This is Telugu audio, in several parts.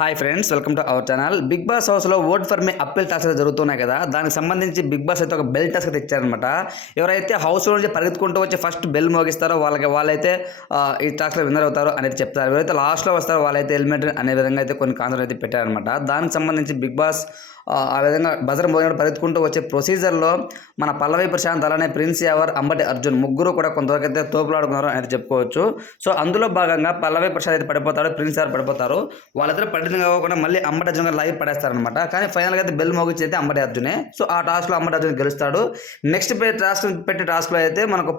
Hi friends, welcome to our channel. Bigg Boss హౌస్లో vote for me appeal task జరుగుతున్నాయి కదా, దానికి సంబంధించి బిగ్ బాస్ అయితే ఒక బెల్ టాస్క్ అయితే ఇచ్చారనమాట. ఎవరైతే హౌస్లో నుంచి పరిగెత్తుకుంటూ వచ్చి ఫస్ట్ బెల్ మోగిస్తారో వాళ్ళైతే ఈ టాస్క్లో విన్నర్ అవుతారో అనేది చెప్తారు. ఎవరైతే లాస్ట్లో వస్తారో వాళ్ళైతే ఎలిమినేటర్ అనే విధంగా అయితే కొన్ని కాన్సెప్ట్ అయితే పెట్టారనమాట. దానికి సంబంధించి బిగ్ బాస్ ఆ విధంగా బజర్ మోగినప్పుడు పరిగెత్తుకుంటూ వచ్చే ప్రొసీజర్లో మన పల్లవి ప్రశాంత్ అలానే ప్రిన్స్ యావర్, అంబటి అర్జున్ ముగ్గురు కూడా కొంతవరకు అయితే తోపులాడుకున్నారు అనేది చెప్పుకోవచ్చు. సో అందులో భాగంగా పల్లవి ప్రశాంత్ అయితే పడిపోతాడు, ప్రిన్స్ యావర్ పడిపోతారు. వాళ్ళిద్దరు పడిన కాకుండా మళ్ళీ అంబటి అర్జున్ లైవ్ పడేస్తారనమాట. కానీ ఫైనల్గా అయితే బెల్ మోగించి అయితే అంబటి అర్జునే. సో ఆ టాస్క్లో అంబటి అర్జున్ గెలుస్తాడు. నెక్స్ట్ పెట్టే టాస్క్లో అయితే మనకు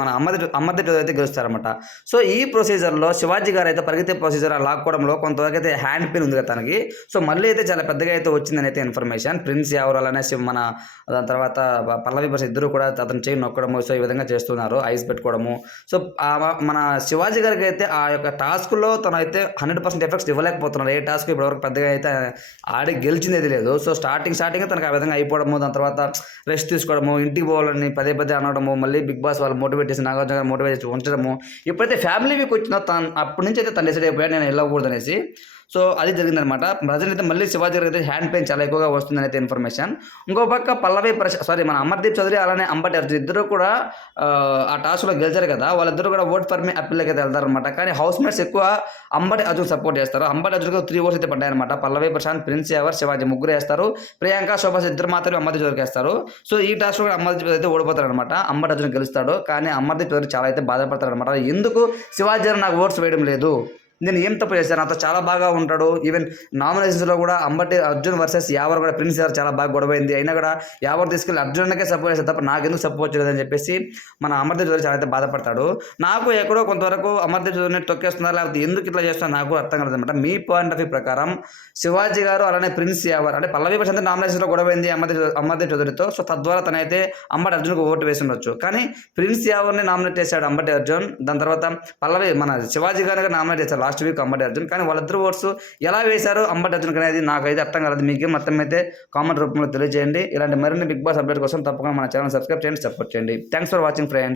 మన అమ్మది అయితే గెలుస్తారనమాట. సో ఈ ప్రొసీజర్లో శివాజీ గారు అయితే పరిగెత్తే ప్రొసీజర్ లాక్కోవడంలో కొంతవరకు అయితే హ్యాండ్ పెయిన్ ఉంది కదా తనకి. సో మళ్ళీ అయితే చాలా పెద్దగా అయితే వచ్చిందని అయితే ఇన్ఫర్మేషన్. ప్రిన్స్ యావర్ అలానే మన దాని తర్వాత పల్లవి ప్రసాద్ ఇద్దరు కూడా అతను చేయి నొక్కడము, సో ఈ విధంగా చేస్తున్నారు, ఐస్ పెట్టుకోవడము. సో మన శివాజీ గారికి అయితే ఆ యొక్క టాస్క్లో తనైతే 100% ఎఫెక్ట్స్ ఇవ్వలేకపోతున్నారు. ఏ టాస్క్ ఇప్పటివరకు పెద్దగా అయితే ఆడి గెలిచింది లేదు. సో స్టార్టింగ్ తనకు ఆ విధంగా అయిపోవడము, దాని తర్వాత రెస్ట్ తీసుకోవడము, ఇంటికి పోవాలని పదే అనడము, మళ్ళీ బిగ్ బాస్ వాళ్ళు మోటివేట్ చేసి నాగార్జున గారు మోటివేట్ చేసి ఉంచడము. ఎప్పుడైతే ఫ్యామిలీ వీక్ వచ్చిందో అప్పటి నుంచి అయితే తను డిసైడ్ అయిపోయాడు నేను వెళ్ళకూడదు అనేసి. సో అది జరిగిందనమాట. ప్రజెంట్ అయితే మళ్ళీ శివాజీ గారికి అయితే హ్యాండ్ పెయిన్ చాలా ఎక్కువగా వస్తుందని అయితే ఇన్ఫర్మేషన్. ఇంకో పక్క మన అమర్దీప్ చౌదరి అలానే అంబటి అర్జున్ ఇద్దరు కూడా ఆ టాస్క్లో గెలిచారు కదా, వాళ్ళిద్దరు కూడా ఓట్ ఫర్ మీ అప్పీల్కి అయితే వెళ్తారనమాట. కానీ హౌస్ మేట్స్ ఎక్కువ అంబటి అర్జున్ సపోర్ట్ చేస్తారు. అంబటి అర్జున్కి 3 ఓట్స్ అయితే పడ్డాయన్నమాట. పల్లవి ప్రశాంత్, ప్రిన్స్ యావర్, శివాజీ ముగ్గురు వేస్తారు. ప్రియాంక, శోభా ఇద్దరు మాత్రమే అమర్దీప్ చౌదరికి వేస్తారు. సో ఈ టాస్క్లో కూడా అమర్దీప్ అయితే ఓడిపోతారనమాట. అంబటి అర్జున్ గెలుస్తాడు. కానీ అమర్దీప్ చౌదరి చాలా అయితే బాధపడతారనమాట. ఎందుకు శివాజీ గారు నాకు ఓట్స్ వేయడం లేదు, నేను ఏం తప్పు చేశాను, నాతో చాలా బాగా ఉంటాడు. ఈవెన్ నామినేషన్స్లో కూడా అంబటి అర్జున్ వర్సెస్ యావర్ కూడా ప్రిన్స్ యావర్ చాలా బాగా గొడవైంది. అయినా కూడా యావర్ తీసుకెళ్ళి అర్జున్కే సపోర్ట్ చేస్తారు తప్ప నాకెందుకు సపోర్ట్ చేయలేదని చెప్పేసి మన అమర్దీప్ చౌదరి చాలా అయితే బాధపడతాడు. నాకు ఎక్కడో కొంతవరకు అమర్దీప్ చౌదరిని తొక్కేస్తున్నారు, లేకపోతే ఎందుకు ఇట్లా చేస్తున్నారు నాకు అర్థం కాలేదన్నమాట. మీ పాయింట్ ఆఫ్ వ్యూ ప్రకారం శివాజీ గారు అలానే ప్రిన్స్ యావర్ అంటే పల్లవి ప్రశాంత్ నామినేషన్లో గొడవైంది అమర్దీప్ చౌదరితో. సో తద్వారా తనైతే అంబటి అర్జున్కి ఓటు వేసి ఉండొచ్చు. కానీ ప్రిన్స్ యావర్ని నామినేట్ చేశాడు అంబటి అర్జున్. దాని తర్వాత మన శివాజీ గారిని నామినేట్ చేశారు లాస్ట్ వీక్ అంబటి అర్జున్. కానీ వాళ్ళిద్దరు ఓట్స్ ఎలా వేశారు అంబటి అర్జున్ అనేది నాకైతే అర్థం కాలేదు. మీకేం అర్థం అయితే కామెంట్ రూపంలో తెలియజేయండి. ఇలాంటి మరిన్ని బిగ్ బాస్ అప్డేట్ కోసం తప్పకుండా మన ఛానల్ సబ్స్క్రైబ్ చేయండి, సపోర్ట్ చేయండి. Thanks for watching friends.